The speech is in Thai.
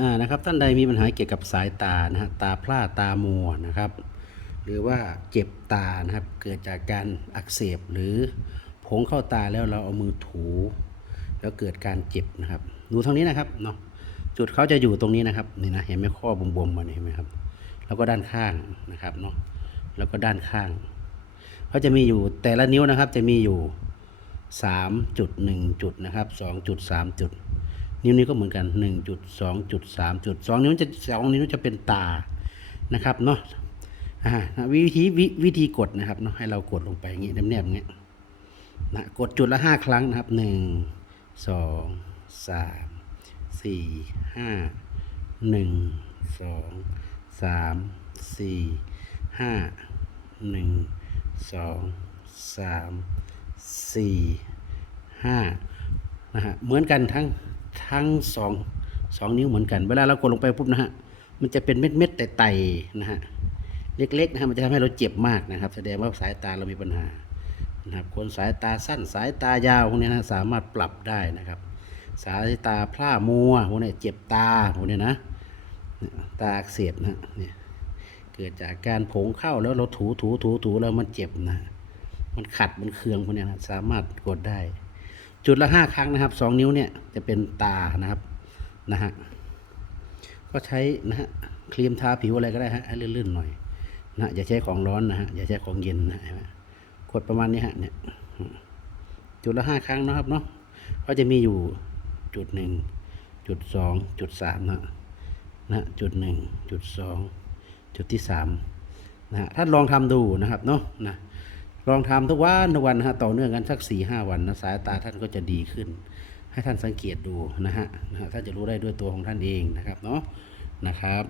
อ่านะครับท่านใดมีปัญหาเกี่ยวกับสายตานะฮะตาพร่าตามัวนะครับ หรือว่าเจ็บตานะครับ เกิดจากการอักเสบหรือผงเข้าตาแล้วเราเอามือถู แล้วเกิดการเจ็บนะครับ ดูทางนี้นะครับเนาะจุดเขาจะอยู่ตรงนี้นะครับนี่นะเห็นไหมข้อบวมๆมาเนี่ยเห็นไหมครับ แล้วก็ด้านข้างนะครับเนาะแล้วก็ด้านข้างเขาจะมีอยู่แต่ละนิ้วนะครับจะมีอยู่สามจุดหนึ่งจุดนะครับสองจุดสามจุด นิ้วนี้ก็เหมือนกันหนึ่งจุดสองจุดสามจุดสองนิ้วจะสองนิ้วจะเป็นตานะครับเนาะะวิธีววิธีกดนะครับเนาะให้เรากดลงไปอย่างงี้แนบๆอย่างเงี้ยนะกดจุดละห้าครั้งนะครับหนึ่งสองสามสี่ห้าหนึ่งสองสามสี่ห้าหนึ่งสองสามสี่ห้านะฮะเหมือนกันทั้ง ทั้งสองสองนิ้วเหมือนกัน เวลาเรากดลงไปปุ๊บนะฮะ มันจะเป็นเม็ดเม็ดไต่ๆนะฮะ เล็กๆนะฮะ มันจะทำให้เราเจ็บมากนะครับ แสดงว่าสายตาเรามีปัญหา นะครับ คนสายตาสั้นสายตายาวพวกนี้นะ สามารถปรับได้นะครับ สายตาพร่ามัวพวกนี้เจ็บตาพวกนี้นะ ตาอักเสบนะเนี่ย เกิดจากการผงเข้าแล้วเราถูถูถูถูแล้วมันเจ็บนะ มันขัดมันเคืองพวกนี้นะ สามารถกดได้ จุดละห้าครั้งนะครับสองนิ้วเนี่ยจะเป็นตานะครับนะฮะก็ใช้นะฮะครีมทาผิวอะไรก็ได้ฮะให้ลื่นๆหน่อยนะฮะอย่าใช้ของร้อนนะฮะอย่าใช้ของเย็นนะฮะกดประมาณนี้ฮะเนี่ยจุดละห้าครั้งนะครับเนาะก็จะมีอยู่จุดหนึ่งจุดสองจุดสามนะนะจุดหนึ่งจุดสองจุดที่สามนะฮะท่านลองทำดูนะครับเนาะนะ ลองทำทุกวันทุกวันนะฮะต่อเนื่องกันสักสี่ห้าวันนะสายตาท่านก็จะดีขึ้น ให้ท่านสังเกตดูนะฮะนะฮะท่านจะรู้ได้ด้วยตัวของท่านเองนะครับเนาะนะครับ